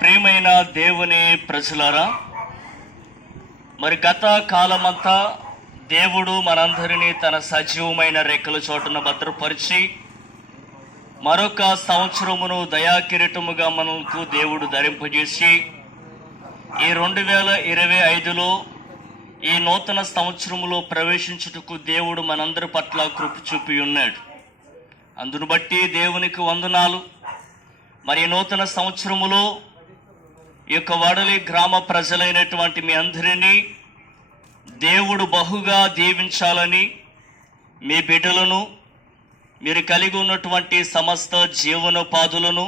ప్రియమైన దేవుని ప్రజలారా, మరి గత కాలమంతా దేవుడు మనందరినీ తన సజీవమైన రెక్కల చోటున భద్రపరిచి మరొక సంవత్సరమును దయాకిరీటముగా మనకు దేవుడు ధరింపజేసి ఈ 2025లో ఈ నూతన సంవత్సరములో ప్రవేశించుటకు దేవుడు మనందరి పట్ల కృప చూపి ఉన్నాడు. అందును బట్టి దేవునికి వందనాలు. మరి నూతన సంవత్సరములో ఈ యొక్క వడలి గ్రామ ప్రజలైనటువంటి మీ అందరినీ దేవుడు బహుగా దీవించాలని, మీ బిడ్డలను, మీరు కలిగి ఉన్నటువంటి సమస్త జీవనోపాధులను,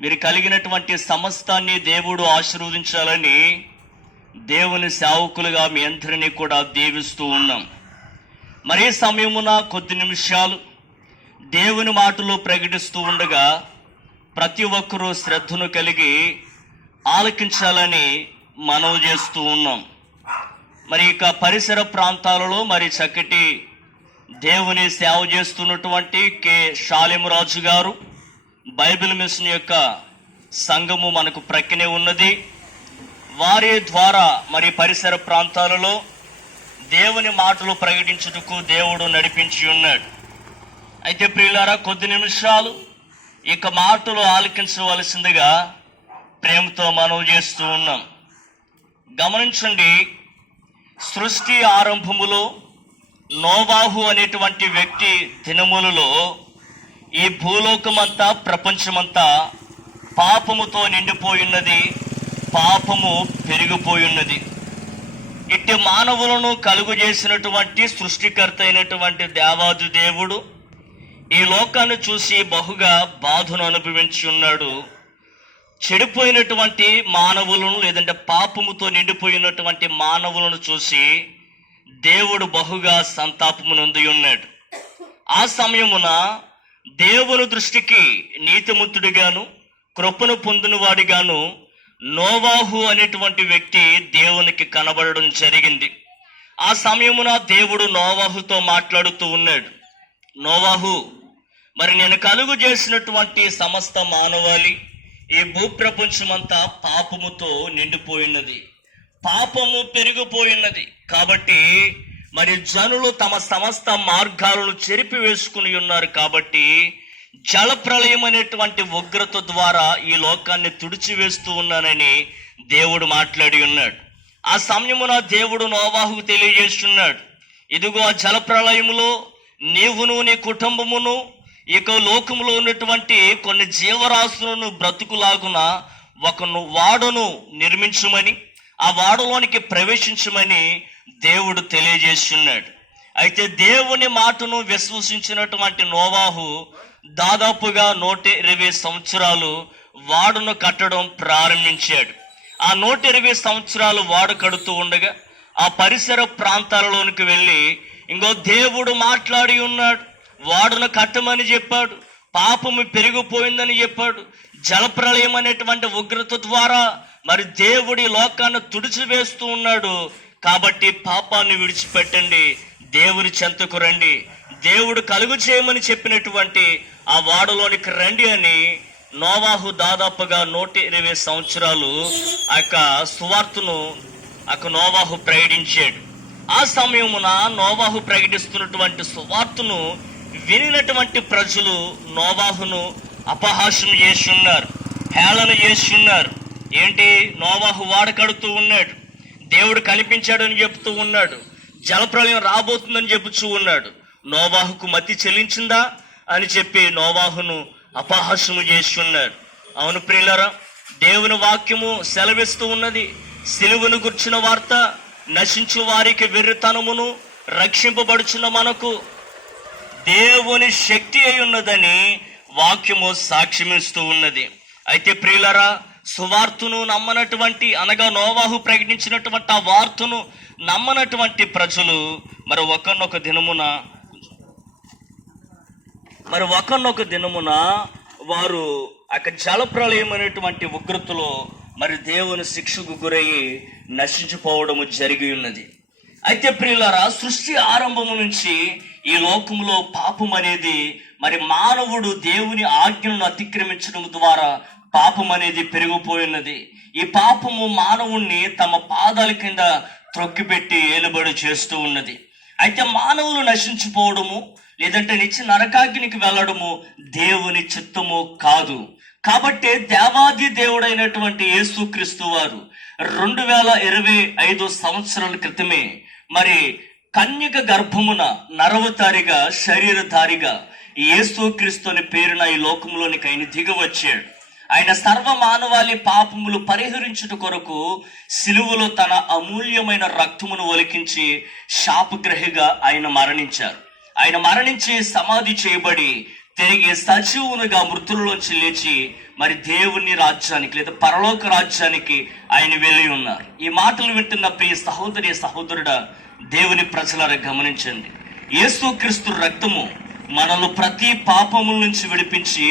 మీరు కలిగినటువంటి సమస్తాన్ని దేవుడు ఆశీర్వదించాలని దేవుని సేవకులుగా మీ అందరినీ కూడా దీవిస్తూ ఉన్నాం. మరి సమయమున కొద్ది నిమిషాలు దేవుని మాటలు ప్రకటిస్తూ ఉండగా ప్రతి ఒక్కరూ శ్రద్ధను కలిగి ఆలకించాలని మనవి చేస్తూ ఉన్నాం. మరి ఇక పరిసర ప్రాంతాలలో మరి చక్కటి దేవుని సేవ చేస్తున్నటువంటి కె షాలిమరాజు గారు బైబిల్ మిషన్ యొక్క సంఘము మనకు ప్రక్కనే ఉన్నది. వారి ద్వారా మరి పరిసర ప్రాంతాలలో దేవుని మాటలు ప్రకటించుటకు దేవుడు నడిపించి ఉన్నాడు. అయితే ప్రియులారా, కొద్ది నిమిషాలు ఇక మాటలు ఆలకించవలసిందిగా ప్రేమతో మనవి చేస్తూ ఉన్నాం. గమనించండి, సృష్టి ఆరంభములో నోవాహు అనేటువంటి వ్యక్తి దినములలో ఈ భూలోకమంతా, ప్రపంచమంతా పాపముతో నిండిపోయిన్నది, పాపము పెరిగిపోయున్నది. ఇట్టి మానవులను కలుగు చేసినటువంటి సృష్టికర్త అయినటువంటి దేవాది దేవుడు ఈ లోకాన్ని చూసి బహుగా బాధను అనుభవించి ఉన్నాడు. చెడిపోయినటువంటి మానవులను, లేదంటే పాపముతో నిండిపోయినటువంటి మానవులను చూసి దేవుడు బహుగా సంతాపము నొంది ఉన్నాడు. ఆ సమయమున దేవుని దృష్టికి నీతిమంతుడిగాను, కృపను పొందిన వాడిగాను నోవాహు అనేటువంటి వ్యక్తి దేవునికి కనబడడం జరిగింది. ఆ సమయమున దేవుడు నోవాహుతో మాట్లాడుతూ ఉన్నాడు. నోవాహు, మరి నేను కలుగు చేసినటువంటి సమస్త మానవాళి, ఈ భూప్రపంచమంతా పాపముతో నిండిపోయినది, పాపము పెరిగిపోయినది. కాబట్టి మరి జనులు తమ సమస్త మార్గాలను చెరిపి వేసుకుని ఉన్నారు. కాబట్టి జల ప్రళయం అనేటువంటి ఉగ్రత ద్వారా ఈ లోకాన్ని తుడిచివేస్తూ ఉన్నానని దేవుడు మాట్లాడి ఉన్నాడు. ఆ సమయమున దేవుడు నోవాహుకు తెలియజేస్తున్నాడు, ఇదిగో ఆ జల ప్రళయములో నీవును, నీ కుటుంబమును, ఇక లోకములో ఉన్నటువంటి కొన్ని జీవరాశులను బ్రతుకులాగున ఒక వాడను నిర్మించమని, ఆ వాడలోనికి ప్రవేశించమని దేవుడు తెలియజేస్తున్నాడు. అయితే దేవుని మాటను విశ్వసించినటువంటి నోవాహు దాదాపుగా 120 సంవత్సరాలు వాడును కట్టడం ప్రారంభించాడు. ఆ 120 సంవత్సరాలు వాడు కడుతూ ఉండగా ఆ పరిసర ప్రాంతాలలోనికి వెళ్ళి ఇంకో దేవుడు మాట్లాడి ఉన్నాడు. వాడును కట్టమని చెప్పాడు, పాపము పెరిగిపోయిందని చెప్పాడు. జలప్రళయం అనేటువంటి ఉగ్రత ద్వారా మరి దేవుడి లోకాన్ని తుడిచివేస్తూ ఉన్నాడు. కాబట్టి పాపాన్ని విడిచిపెట్టండి, దేవుని చెంతకు రండి, దేవుడు కలుగు చేయమని చెప్పినటువంటి ఆ వాడలోనికి రండి అని నోవాహు దాదాపుగా 120 సంవత్సరాలు ఆ యొక్క సువార్తను నోవాహు ప్రకటించాడు. ఆ సమయమున నోవాహు ప్రకటిస్తున్నటువంటి సువార్తను వినినటువంటి ప్రజలు నోవాహును అపహాస్యం చేసి ఉన్నారు, హేళన చేసి ఉన్నారు. ఏంటి, నోవాహు వాడకడుతూ ఉన్నాడు, దేవుడు కనిపించాడని చెప్తూ ఉన్నాడు, జలప్రళయం రాబోతుందని చెప్పుచూ ఉన్నాడు. నోవాహుకు మతి చెల్లించిందా అని చెప్పి నోవాహును అపహాస్యము చేసి ఉన్నారు. అవును ప్రియులారా, దేవుని వాక్యము సెలవిస్తూ ఉన్నది, సిలువను గుర్చిన వార్త నశించు వారికి వెర్రితనమును, రక్షింపబడుచున్న మనకు దేవుని శక్తి అయి ఉన్నదని వాక్యము సాక్ష్యమిస్తూ ఉన్నది. అయితే ప్రియులారా, సువార్తను నమ్మనటువంటి, అనగా నోవాహు ప్రకటించినటువంటి ఆ వార్తను నమ్మనటువంటి ప్రజలు మరి ఒకనొక దినమున వారు అక్కడ జలప్రళయం అనేటువంటి ఉగ్రతలో మరి దేవుని శిక్షకు గురయ్యి నశించిపోవడము జరిగి ఉన్నది. అయితే ప్రియులారా, సృష్టి ఆరంభము నుంచి ఈ లోకంలో పాపం అనేది మరి మానవుడు దేవుని ఆజ్ఞను అతిక్రమించడం ద్వారా పాపం అనేది పెరిగిపోయినది. ఈ పాపము మానవుణ్ణి తమ పాదాల కింద త్రొక్కిపెట్టి ఏలుబడి చేస్తూ ఉన్నది. అయితే మానవులు నశించిపోవడము లేదంటే నిత్య నరకాగ్నికి వెళ్ళడము దేవుని చిత్తము కాదు. కాబట్టి దేవాది దేవుడైనటువంటి యేసుక్రీస్తు వారు 2025 సంవత్సరాల క్రితమే మరి కన్యక గర్భమున నరవతారిగా శరీరధారిగా యేసుక్రీస్తు అనే పేరున ఈ లోకంలోనికి ఆయన దిగవచ్చాడు. ఆయన సర్వ మానవాళి పాపములు పరిహరించుట కొరకు సిలువలో తన అమూల్యమైన రక్తమును ఒలికించి శాపగ్రహిగా ఆయన మరణించారు. ఆయన మరణించి సమాధి చేయబడి తిరిగి సజీవునిగా మృతుల్లోంచి లేచి మరి దేవుని రాజ్యానికి లేదా పరలోక రాజ్యానికి ఆయన వెళ్ళి ఉన్నారు. ఈ మాటలు వింటున్న ప్రియ సహోదరి సహోదరుడా, దేవుని ప్రజలారా గమనించండి. యేసుక్రీస్తు రక్తము మనల్ని ప్రతి పాపముల నుంచి విడిపించి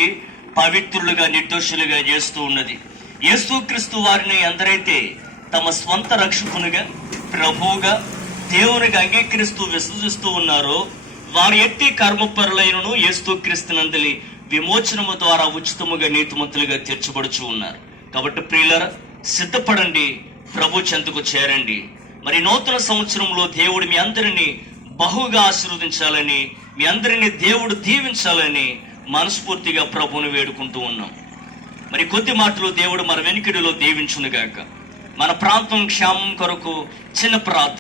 పవిత్రులుగా నిర్దోషులుగా చేస్తూ ఉన్నది. యేసుక్రీస్తు వారిని ఎందరైతే తమ స్వంత రక్షకునిగా ప్రభువుగా దేవునికి అంగీకరిస్తూ విశ్వసిస్తూ ఉన్నారో వారు ఎట్టి కర్మపరులైనను యేసుక్రీస్తునందలి విమోచనము ద్వారా ఉచితముగా నీతిమంతులుగా తీర్చబడుచు ఉన్నారు. కాబట్టి ప్రియులారా, సిద్ధపడండి, ప్రభు చెంతకు చేరండి. మరి నూతన సంవత్సరంలో దేవుడు మీ అందరినీ బహుగా ఆశీర్వదించాలని, మీ అందరినీ దేవుడు దీవించాలని మనస్ఫూర్తిగా ప్రభువుని వేడుకుంటూ ఉన్నాం. మరి కొద్ది మాటలు దేవుడు మన వెనుకడిలో దీవించునుగాక. మన ప్రాంతం క్షేమం కొరకు చిన్న ప్రార్థన.